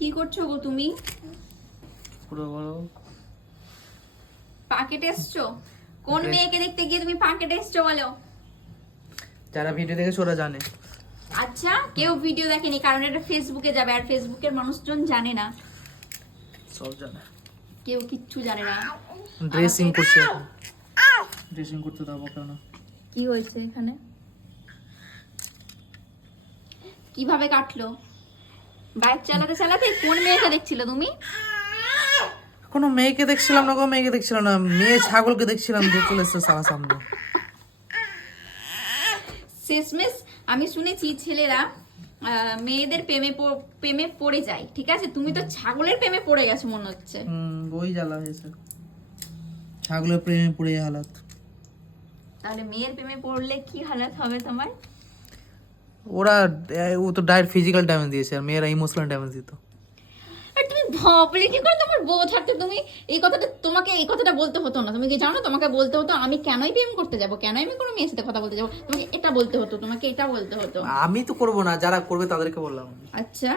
কি করছো গো তুমি? পুরো বড় পাকেটে এসছো? কোন মেয়েকে দেখতে গিয়ে তুমি পাকেটে এসছো বলো? যারা ভিডিও দেখেছে ওরা জানে। আচ্ছা, কেউ ভিডিও দেখেনি কারণ এটা ফেসবুকে যাবে, আর ফেসবুকের মানুষজন জানে না, সব জানে। কেউ কিচ্ছু জানে না। ড্রেসিং করছে এখন। ড্রেসিং করতে দাও কেন? কি হয়েছে এখানে? কিভাবে কাটলো? বাইক চালাতে চালাতে কোন মেয়েকে দেখছিলে তুমি? কোনো মেয়েকে দেখছিলাম না, কোনো মেয়েকে দেখছিলাম না, মেয়ে ছাগলকে দেখছিলাম যে চলে এসছে সারা সামনে। শেষমেশ আমি শুনেছি ছেলেরা মেয়েদের প্রেমে পড়ে যায়, ঠিক আছে? তুমি তো ছাগলের প্রেমে পড়ে গেছো মনে হচ্ছে। ওই জ্বালা হয়েছে, ছাগলের প্রেমে পড়ে হালাত। তাহলে মেয়ের প্রেমে পড়লে কি হালাত হবে তোমার? ও তো ডাইরেক্ট ফিজিক্যাল ড্যামেজ দিয়েছে, আর মেয়েরা ইমোশনাল ড্যামেজ দিত। আর তুমি ভাবলে কি করে তোমার বউ থাকতে তুমি তোমাকে এই কথাটা বলতে হতো না? তুমি কি জানো তোমাকে বলতে হতো আমি কেনই প্রেম করতে যাব, কেন আমি কোনো মেয়ের সাথে কথা বলতে যাব? তোমাকে এটা বলতে হতো, তোমাকে এটা বলতে হতো। আমি তো করবো না, যারা করবে তাদেরকে বললাম। আচ্ছা,